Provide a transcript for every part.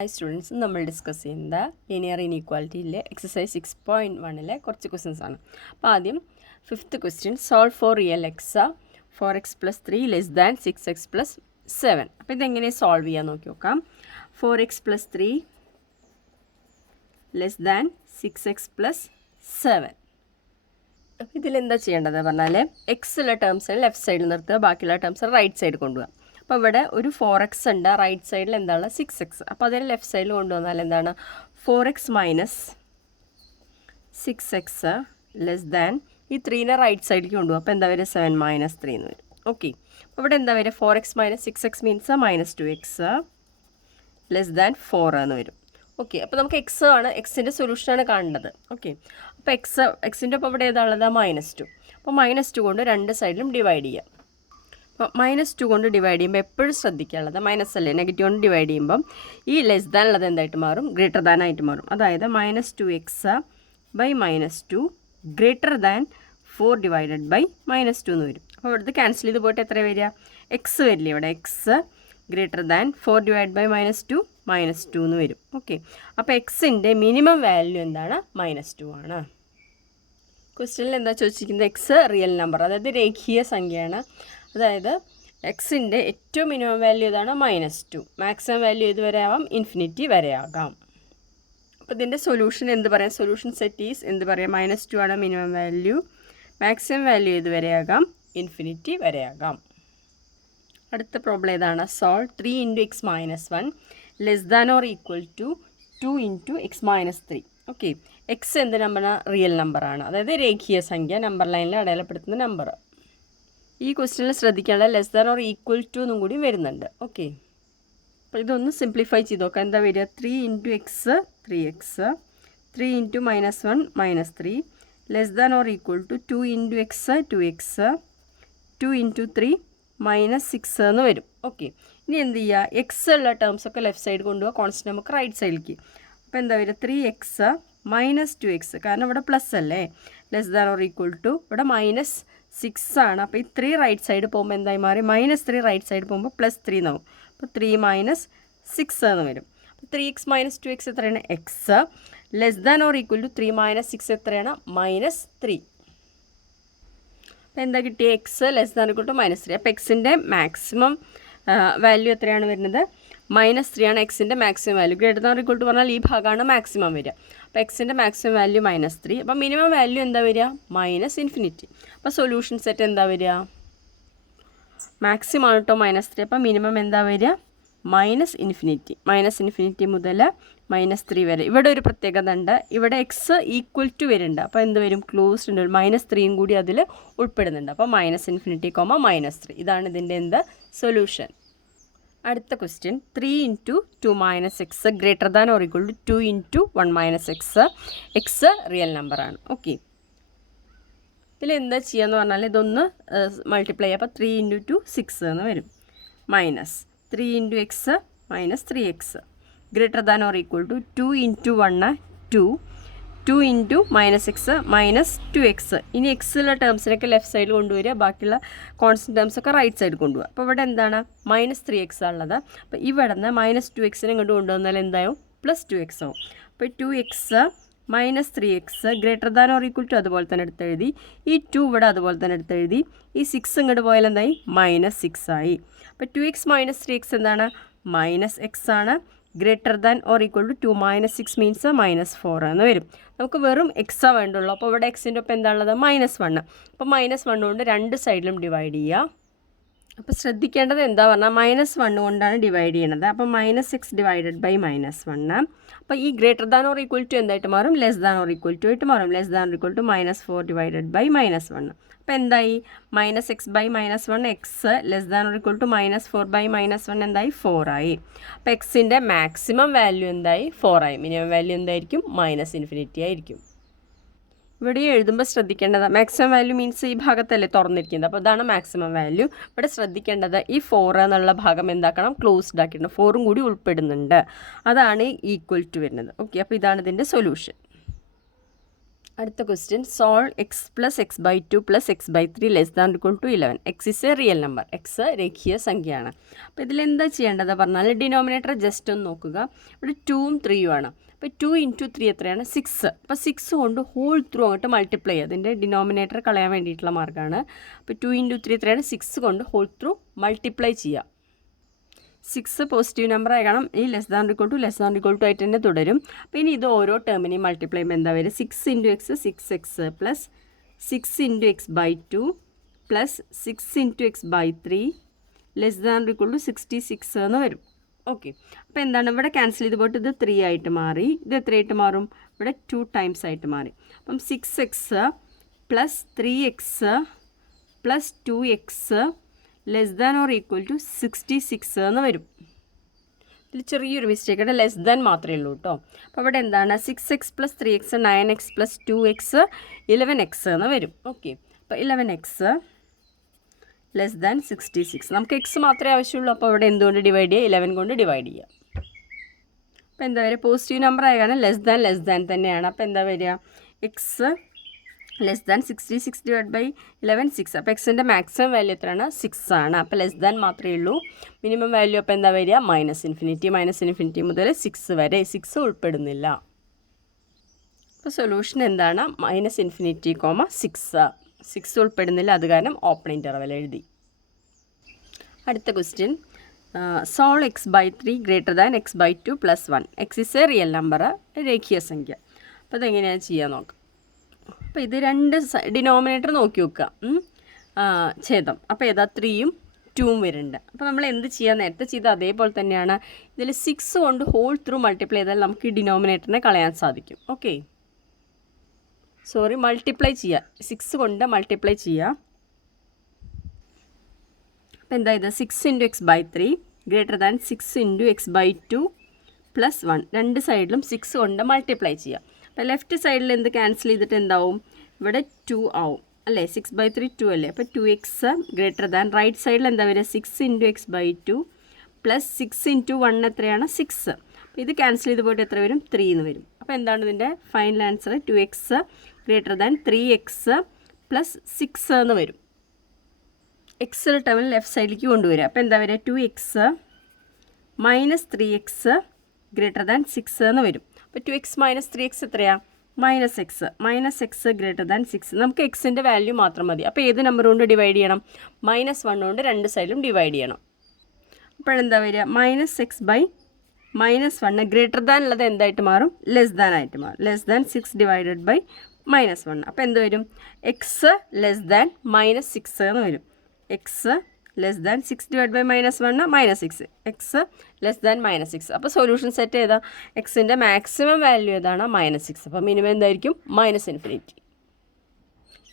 Hi students, നമ്മൾ discuss ചെയ്യുന്ന linear ഇനീക്വാലിറ്റിയിലെ എക്സസൈസ് 6.1 കുറച്ച് ക്വസ്റ്റ്യൻസ് ആണ്. അപ്പോൾ ആദ്യം 5th question, solve for real x 4x + 3 < 6x + 7. അപ്പോൾ ഇതെങ്ങനെ സോൾവ് ചെയ്യാൻ നോക്കി നോക്കാം. 4x + 3 < 6x + 7. അപ്പോൾ ഇതിലെന്താ ചെയ്യേണ്ടത് പറഞ്ഞാൽ എക്സുള്ള ടേംസ് ലെഫ്റ്റ് സൈഡിൽ നിർത്തുക, ബാക്കിയുള്ള ടേംസ് റൈറ്റ് സൈഡ് കൊണ്ടുപോകുക. അപ്പോൾ ഇവിടെ ഒരു 4x ഉണ്ട്, റൈറ്റ് സൈഡിൽ എന്താണ് 6x. അപ്പോൾ അതിന് ലെഫ്റ്റ് സൈഡിൽ കൊണ്ടുവന്നാൽ എന്താണ് 4x - 6x < ഈ 3നെ റൈറ്റ് സൈഡിലേക്ക് കൊണ്ടുപോകും. അപ്പോൾ എന്താ വരിക 7 - 3 എന്ന് വരും. ഓക്കെ, അപ്പോൾ ഇവിടെ എന്താ വരിക 4x - 6x മീൻസ് -2x < 4 എന്ന് വരും. ഓക്കെ, അപ്പോൾ നമുക്ക് എക്സ് ആണ്, എക്സിൻ്റെ സൊല്യൂഷനാണ് കാണേണ്ടത്. ഓക്കെ, അപ്പോൾ എക്സിൻ്റെ ഒപ്പം ഇവിടെ ഏതാണുള്ളത് -2. അപ്പോൾ -2 കൊണ്ട് രണ്ട് സൈഡിലും ഡിവൈഡ് ചെയ്യാം. അപ്പോൾ -2 കൊണ്ട് ഡിവൈഡ് ചെയ്യുമ്പോൾ എപ്പോഴും ശ്രദ്ധിക്കാനുള്ളത് മൈനസ് അല്ലേ, നെഗറ്റീവ് കൊണ്ട് ഡിവൈഡ് ചെയ്യുമ്പം ഈ ലെസ് ദാൻ ഉള്ളത് എന്തായിട്ട് മാറും, ഗ്രേറ്റർ ദാൻ ആയിട്ട് മാറും. അതായത് -2x / -2 greater than 4 divided by -2 എന്ന് വരും. അപ്പോൾ ഇവിടുത്തെ ക്യാൻസൽ ചെയ്ത് പോയിട്ട് എത്ര വരിക, എക്സ് വരില്ലേ ഇവിടെ, x greater than 4 divide by -2 -2 എന്ന് വരും. ഓക്കെ, അപ്പോൾ എക്സിൻ്റെ മിനിമം വാല്യൂ എന്താണ്, -2 ആണ്. ക്വസ്റ്റ്യനിൽ എന്താ ചോദിച്ചിരിക്കുന്നത്, എക്സ് റിയൽ നമ്പർ, അതായത് രേഖീയ സംഖ്യയാണ്. അതായത് എക്സിൻ്റെ ഏറ്റവും മിനിമം വാല്യൂ ഏതാണ്, -2. മാക്സിമം വാല്യൂ ഏത് വരെ ആവാം, ഇൻഫിനിറ്റി വരെ ആകാം. അപ്പോൾ ഇതിൻ്റെ സൊല്യൂഷൻ എന്ത് പറയാം, സൊല്യൂഷൻ സെറ്റ് ഈസ് എന്ത് പറയാം, -2 ആണ് മിനിമം വാല്യൂ, മാക്സിമം വാല്യൂ ഏത് വരെ ആകാം, ഇൻഫിനിറ്റി വരെ ആകാം. അടുത്ത പ്രോബ്ലം ഏതാണ്, solve 3 × x - 1 < 2 × x - 3. Okay, X എന്ത് നമ്പറാണ്, റിയൽ നമ്പറാണ്, അതായത് രേഖീയ സംഖ്യ, നമ്പർ ലൈനിൽ അടയാളപ്പെടുത്തുന്ന നമ്പർ. ഈ ക്വസ്റ്റ്യനിൽ ശ്രദ്ധിക്കാനുള്ള < എന്നും കൂടി വരുന്നുണ്ട്. ഓക്കെ, അപ്പോൾ ഇതൊന്ന് സിംപ്ലിഫൈ ചെയ്ത് നോക്കാം. എന്താ വരിക, 3 × x 3x 3 × -1 -3 < 2 × x 2x 2 × 3 -6 എന്ന് വരും. ഓക്കെ, ഇനി എന്ത് ചെയ്യുക, എക്സ് ഉള്ള ടേംസൊക്കെ ലെഫ്റ്റ് സൈഡ് കൊണ്ടുപോകുക, കോൺസ്റ്റന്റ് നമുക്ക് റൈറ്റ് സൈഡിലേക്ക്. അപ്പോൾ എന്താ വരിക, 3x - 2x, കാരണം ഇവിടെ പ്ലസ് അല്ലേ, < ഇവിടെ -6 ആണ്. അപ്പോൾ ഈ 3 റൈറ്റ് സൈഡ് പോകുമ്പോൾ എന്തായി മാറി, -3 റൈറ്റ് സൈഡ് പോകുമ്പോൾ +3 എന്നാവും. അപ്പോൾ 3 - 6 എന്ന് വരും. അപ്പോൾ 3x - 2x എത്രയാണ്, എക്സ് < 3 - 6 എത്രയാണ്, -3. അപ്പോൾ എന്താ കിട്ടിയ, എക്സ് < -3. അപ്പോൾ എക്സിൻ്റെ മാക്സിമം വാല്യൂ എത്രയാണ് വരുന്നത്, -3 ആണ് എക്സിൻ്റെ മാക്സിമം വാല്യൂ. > പറഞ്ഞാൽ ഈ ഭാഗമാണ് മാക്സിമം വരിക. അപ്പോൾ എക്സിൻ്റെ മാക്സിമം വാല്യൂ -3. അപ്പോൾ മിനിമം വാല്യൂ എന്താ വരിക, -∞. അപ്പോൾ സൊല്യൂഷൻ സെറ്റ് എന്താ വരിക, മാക്സിമം ആണ് കേട്ടോ -3. അപ്പോൾ മിനിമം എന്താ വരിക, -∞ മുതൽ -3 വരെ. ഇവിടെ ഒരു പ്രത്യേകത ഉണ്ട്, ഇവിടെ എക്സ് = വരുന്നുണ്ട്. അപ്പോൾ എന്ത് വരും, ക്ലോസ്ഡ് ഉണ്ട്, -3 കൂടി അതിൽ ഉൾപ്പെടുന്നുണ്ട്. അപ്പോൾ -∞, -3. ഇതാണ് ഇതിൻ്റെ എന്ത് സൊല്യൂഷൻ. അടുത്ത question, 3 × 2 - x > 2 × 1 - x. X real നമ്പറാണ്. ഓക്കെ, ഇതിൽ എന്താ ചെയ്യാന്ന് പറഞ്ഞാൽ ഇതൊന്ന് മൾട്ടിപ്ലൈ ചെയ്യുക. അപ്പോൾ 3 × 2 6 എന്ന് വരും, -3 × x - 3x > 2 × 1 2 2 × -x -2x. ഇനി എക്സുള്ള ടേംസിനൊക്കെ ലെഫ്റ്റ് സൈഡിൽ കൊണ്ടുവരിക, ബാക്കിയുള്ള കോൺസ്റ്റന്റ് ടേംസൊക്കെ റൈറ്റ് സൈഡ് കൊണ്ടുപോകുക. അപ്പോൾ ഇവിടെ എന്താണ് -3x ഉള്ളത്. അപ്പോൾ ഇവിടെ നിന്ന് -2x ഇങ്ങോട്ട് കൊണ്ടുവന്നാൽ എന്താവും, +2x ആവും. അപ്പോൾ 2x -3x < അതുപോലെ തന്നെ എടുത്തെഴുതി, ഈ 2 ഇവിടെ അതുപോലെ തന്നെ എടുത്തെഴുതി, ഈ 6 ഇങ്ങോട്ട് പോയാൽ എന്തായി, -6 ആയി. അപ്പോൾ 2x - 3x എന്താണ്, -x ആണ്, < 2 - 6 മീൻസ് -4 എന്ന് വരും. നമുക്ക് വെറും എക്സാ വേണ്ടുള്ളൂ. അപ്പോൾ ഇവിടെ എക്സിൻ്റെ ഒപ്പം എന്താണുള്ളത്, -1. അപ്പോൾ -1 കൊണ്ട് രണ്ട് സൈഡിലും ഡിവൈഡ് ചെയ്യുക. അപ്പോൾ ശ്രദ്ധിക്കേണ്ടത് എന്താ പറഞ്ഞാൽ -1 കൊണ്ടാണ് ഡിവൈഡ് ചെയ്യണത്. അപ്പോൾ -6 ഡിവൈഡഡ് ബൈ -1. അപ്പോൾ ഈ < എന്തായിട്ട് മാറും, < ആയിട്ട് മാറും. < -4 ഡിവൈഡഡ് ബൈ -1. അപ്പോൾ എന്തായി, -x ബൈ -1 എക്സ് < -4 ബൈ -1 എന്തായി, 4 ആയി. അപ്പോൾ എക്സിൻ്റെ മാക്സിമം വാല്യൂ എന്തായി, 4 ആയി. മിനിമം വാല്യൂ എന്തായിരിക്കും, -∞ ആയിരിക്കും. ഇവിടെ എഴുതുമ്പോൾ ശ്രദ്ധിക്കേണ്ടത്, മാക്സിമം വാല്യൂ മീൻസ് ഈ ഭാഗത്തല്ലേ തുറന്നിരിക്കുന്നത്. അപ്പോൾ ഇതാണ് മാക്സിമം വാല്യൂ. ഇവിടെ ശ്രദ്ധിക്കേണ്ടത് ഈ 4 എന്നുള്ള ഭാഗം എന്താക്കണം, ക്ലോസ്ഡ് ആക്കിയിട്ടുണ്ട്, 4ഉം കൂടി ഉൾപ്പെടുന്നുണ്ട്. അതാണ് = വരുന്നത്. ഓക്കെ, അപ്പോൾ ഇതാണ് ഇതിൻ്റെ സൊല്യൂഷൻ. അടുത്ത question solve x+x/2 + x/3 <= 11. X is A real number. X രേഖീയ സംഖ്യയാണ്. അപ്പോൾ ഇതിലെന്താ ചെയ്യേണ്ടത് പറഞ്ഞാൽ ഡിനോമിനേറ്റർ ജസ്റ്റ് ഒന്ന് നോക്കുക. ഇവിടെ 2ഉം 3ഉം ആണ്. അപ്പോൾ 2 × 3 എത്രയാണ്? 6. അപ്പോൾ 6 കൊണ്ട് ഹോൾ ത്രൂ അങ്ങോട്ട് മൾട്ടിപ്ലൈ ചെയ്യുക. അതിൻ്റെ ഡിനോമിനേറ്റർ കളയാൻ വേണ്ടിയിട്ടുള്ള മാർഗ്ഗമാണ്. അപ്പോൾ 2 × 3 എത്രയാണ്? 6 കൊണ്ട് ഹോൾ ത്രൂ മൾട്ടിപ്ലൈ ചെയ്യുക. 6 പോസിറ്റീവ് നമ്പർ ആകണം. ഈ <= ആയിട്ട് തന്നെ തുടരും. അപ്പോൾ ഇനി ഇത് ഓരോ ടേമിനെയും മൾട്ടിപ്ലൈ ചെയ്യുമ്പോൾ എന്താ വരിക? 6 × x 6x plus 6 × x/2 plus 6 × x/3 <=66 എന്ന് വരും. ഓക്കെ, അപ്പോൾ എന്താണ് ഇവിടെ ക്യാൻസൽ ചെയ്ത് പോയിട്ട് ഇത് 3 ആയിട്ട് മാറി. ഇത് എത്രയായിട്ട് മാറും? ഇവിടെ 2 ടൈംസ് ആയിട്ട് മാറി. അപ്പം 6x plus 3x plus 2x <= 66 എന്ന് വരും. ഇതിൽ ചെറിയൊരു മിസ്റ്റേക്ക് ആണ്, ലെസ് ദാൻ മാത്രമേ ഉള്ളൂ കേട്ടോ. അപ്പോൾ ഇവിടെ എന്താണ്? 6x + 3x 9x + 2x 11x എന്ന് വരും. ഓക്കെ, അപ്പോൾ 11x <= 66. നമുക്ക് എക്സ് മാത്രമേ ആവശ്യമുള്ളൂ. അപ്പോൾ ഇവിടെ എന്തുകൊണ്ട് ഡിവൈഡ് ചെയ്യുക? 11 കൊണ്ട് ഡിവൈഡ് ചെയ്യുക. അപ്പോൾ എന്താ വരിക? പോസിറ്റീവ് നമ്പർ ആയ കാരണം ലെസ് ദാൻ തന്നെയാണ്. അപ്പോൾ എന്താ വരിക? എക്സ് <=66 / 11 6. അപ്പോൾ എക്സിൻ്റെ മാക്സിമം വാല്യൂ എത്രയാണ്? 6 ആണ്. അപ്പോൾ ലെസ് ദാൻ മാത്രമേ ഉള്ളൂ. മിനിമം വാല്യൂ അപ്പോൾ എന്താ വരിക? -∞ മുതൽ 6 വരെ. 6 ഉൾപ്പെടുന്നില്ല. അപ്പോൾ സൊല്യൂഷൻ എന്താണ്? -∞, 6 ഉൾപ്പെടുന്നില്ല. അത് കാരണം ഓപ്പൺ ഇൻ്റർവൽ എഴുതി. അടുത്ത question solve x/3 > x/2 + 1. X is A real number, രേഖീയ സംഖ്യ. അപ്പോൾ അതെങ്ങനെയാണ് ചെയ്യാൻ നോക്കാം. അപ്പോൾ ഇത് രണ്ട് ഡിനോമിനേറ്റർ നോക്കി വെക്കുക. ഛേദം. അപ്പോൾ ഏതാ? 3ഉം 2ഉം വരുന്നുണ്ട്. അപ്പോൾ നമ്മൾ എന്ത് ചെയ്യാൻ നേരത്തെ ചെയ്ത് അതേപോലെ തന്നെയാണ്. ഇതിൽ 6 കൊണ്ട് ഹോൾ ത്രൂ മൾട്ടിപ്ലൈ ചെയ്താൽ നമുക്ക് ഈ ഡിനോമിനേറ്ററിനെ കളയാൻ സാധിക്കും. ഓക്കെ, മൾട്ടിപ്ലൈ ചെയ്യുക. 6 കൊണ്ട് മൾട്ടിപ്ലൈ ചെയ്യുക. അപ്പോൾ എന്താ ഇത്? 6 × x/3 > 6 × x/2 + 1. രണ്ട് സൈഡിലും 6 കൊണ്ട് മൾട്ടിപ്ലൈ ചെയ്യുക. അപ്പോൾ ലെഫ്റ്റ് സൈഡിൽ എന്ത് ക്യാൻസൽ ചെയ്തിട്ട് എന്താവും? ഇവിടെ 2 ആവും അല്ലേ? 6/3 2 അല്ലേ? അപ്പോൾ 2x > റൈറ്റ് സൈഡിൽ എന്താ വരിക? 6 × x/2 + 6 × 1 എത്രയാണ്? 6. അപ്പോൾ ഇത് ക്യാൻസൽ ചെയ്ത് പോയിട്ട് എത്ര വരും? 3 എന്ന് വരും. അപ്പോൾ എന്താണ് ഇതിൻ്റെ ഫൈനൽ ആൻസർ? 2x > 3x + 6 എന്ന് വരും. എക്സ് ടേമിൽ ലെഫ്റ്റ് സൈഡിലേക്ക് കൊണ്ടുവരിക. അപ്പോൾ എന്താ വരിക? 2x - 3x > 6 എന്ന് വരും. അപ്പോൾ 2x - 3x എത്രയാണ്? -x > 6. നമുക്ക് എക്സിൻ്റെ വാല്യൂ മാത്രം മതി. അപ്പോൾ ഏത് നമ്പർ കൊണ്ട് ഡിവൈഡ് ചെയ്യണം? -1 കൊണ്ട് രണ്ട് സൈഡിലും ഡിവൈഡ് ചെയ്യണം. അപ്പോഴെന്താ വരിക? -x/-1 ഗ്രേറ്റർ ദാൻ ഉള്ളത് എന്തായിട്ട് മാറും? ലെസ് ദാൻ ആയിട്ട് മാറും. <6 / -1. അപ്പോൾ എന്ത് വരും? എക്സ് <=-6 എന്ന് വരും. എക്സ് <=6 / -1 -6. എക്സ് <=-6. അപ്പോൾ സൊല്യൂഷൻ സെറ്റ് ചെയ്താൽ എക്സിൻ്റെ മാക്സിമം വാല്യൂ ഏതാണ്? -6. അപ്പോൾ മിനിമം എന്തായിരിക്കും? -∞.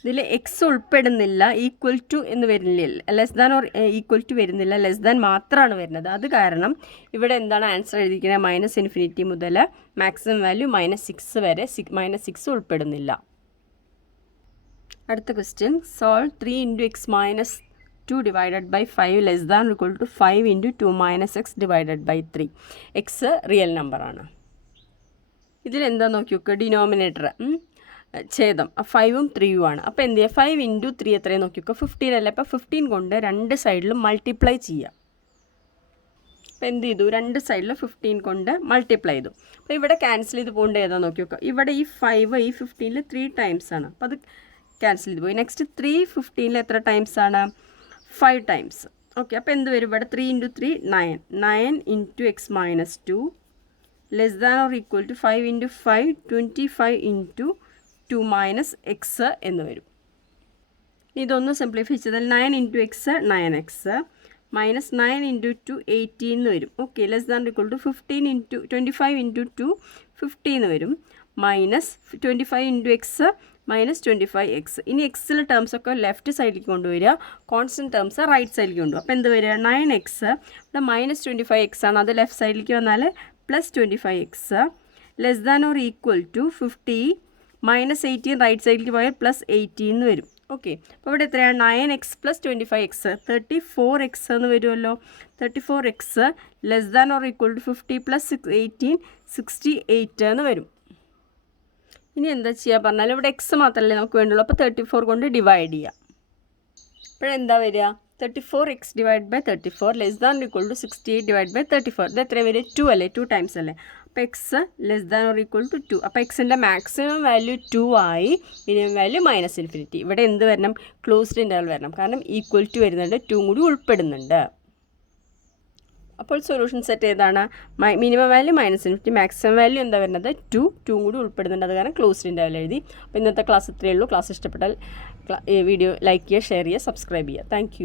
ഇതിൽ എക്സ് ഉൾപ്പെടുന്നില്ല, ഈക്വൽ ടു എന്ന് വരുന്നില്ല, less than or equal to വരുന്നില്ല, ലെസ് ദാൻ മാത്രമാണ് വരുന്നത്. അത് കാരണം ഇവിടെ എന്താണ് ആൻസർ എഴുതിയിരിക്കുന്നത്? -∞ മുതൽ മാക്സിമം വാല്യൂ -6 വരെ. -6 ഉൾപ്പെടുന്നില്ല. അടുത്ത question solve 3 × x - 2 / 5 <= 5 × 2 - x / 3. X real നമ്പറാണ്. ഇതിലെന്താ നോക്കി നോക്കുക? ഡിനോമിനേറ്റർ ഛേദം 5ഉം 3ഉം ആണ്. അപ്പോൾ എന്ത് ചെയ്യുക? 5 × 3 എത്രയും നോക്കി നോക്കുക? 15 അല്ലേ? അപ്പോൾ 15 കൊണ്ട് രണ്ട് സൈഡിലും മൾട്ടിപ്ലൈ ചെയ്യുക. അപ്പോൾ എന്ത് ചെയ്തു? രണ്ട് സൈഡിലും 15 കൊണ്ട് മൾട്ടിപ്ലൈ ചെയ്തു. അപ്പോൾ ഇവിടെ ക്യാൻസൽ ചെയ്ത് പോകേണ്ട ഏതാ നോക്കി നോക്കുക? ഇവിടെ ഈ 5 ഈ 15ൽ 3 ടൈംസ് ആണ്. അപ്പോൾ അത് ക്യാൻസൽ ചെയ്ത് പോയി. നെക്സ്റ്റ് 3 15ൽ എത്ര ടൈംസ് ആണ്? 5 ടൈംസ്. ഓക്കെ, അപ്പോൾ എന്ത് വരും? ഇവിടെ 3 × 3 9. 9 × x - 2 <= 5 × 5 25 × 2 - x എന്ന് വരും. ഇതൊന്ന് സിംപ്ലിഫൈ ചെയ്താൽ 9 × x 9x -9 × 2 18 എന്ന് വരും. ഓക്കെ, <= 15 × 25 × 2 50 എന്ന് വരും. -25 × x -25x. ഇനി എക്സിലെ ടേംസ് ഒക്കെ ലെഫ്റ്റ് സൈഡിലേക്ക് കൊണ്ടുവരിക, കോൺസ്റ്റൻറ്റ് ടേംസ് റൈറ്റ് സൈഡിലേക്ക് കൊണ്ടുവരിക. അപ്പോൾ എന്ത് വരിക? 9x ഇവിടെ -25x ആണ്. അത് ലെഫ്റ്റ് സൈഡിലേക്ക് വന്നാൽ +25x <= 50 -18 റൈറ്റ് സൈഡിലേക്ക് പോയാൽ +18 എന്ന് വരും. ഓക്കെ, അപ്പോൾ ഇവിടെ എത്രയാണ്? 9x + 25x 34x എന്ന് വരുമല്ലോ. 34x <= 50 + 18 68 എന്ന് വരും. ഇനി എന്താ ചെയ്യുക പറഞ്ഞാൽ ഇവിടെ എക്സ് മാത്രമല്ലേ നമുക്ക് വേണ്ടുള്ളൂ. അപ്പോൾ 34 കൊണ്ട് ഡിവൈഡ് ചെയ്യാം. ഇപ്പോഴെന്താ വരിക? 34x divide by 34 less than equal to 68 divide by 34. ഇത് എത്ര വരിക? 2 അല്ലേ? 2 ടൈംസ് അല്ലേ? അപ്പോൾ x less than or equal to 2. അപ്പോൾ എക്സിൻ്റെ മാക്സിമം വാല്യൂ 2 ആയി, മിനിമം വാല്യൂ -∞. ഇവിടെ എന്ത് വരണം? ക്ലോസ്ഡ് ഇൻ്റർവൽ വരണം. കാരണം ഈക്വൽ ടു വരുന്നുണ്ട്, 2 കൂടി ഉൾപ്പെടുന്നുണ്ട്. അപ്പോൾ സൊല്യൂഷൻ സെറ്റ് ഏതാണ്? മിനിമം വാല്യൂ -∞, മാക്സിമം വാല്യൂ എന്താ വരുന്നത്? 2 കൂടി ഉൾപ്പെടുന്നുണ്ട്. അത് കാരണം ക്ലോസ്ഡ് ഇൻ്റർവൽ എഴുതി. അപ്പോൾ ഇന്നത്തെ ക്ലാസ് ഇത്രയേ ഉള്ളൂ. ക്ലാസ് ഇഷ്ടപ്പെട്ടാൽ വീഡിയോ ലൈക്ക് ചെയ്യുക, ഷെയർ ചെയ്യുക, സബ്സ്ക്രൈബ് ചെയ്യുക. താങ്ക്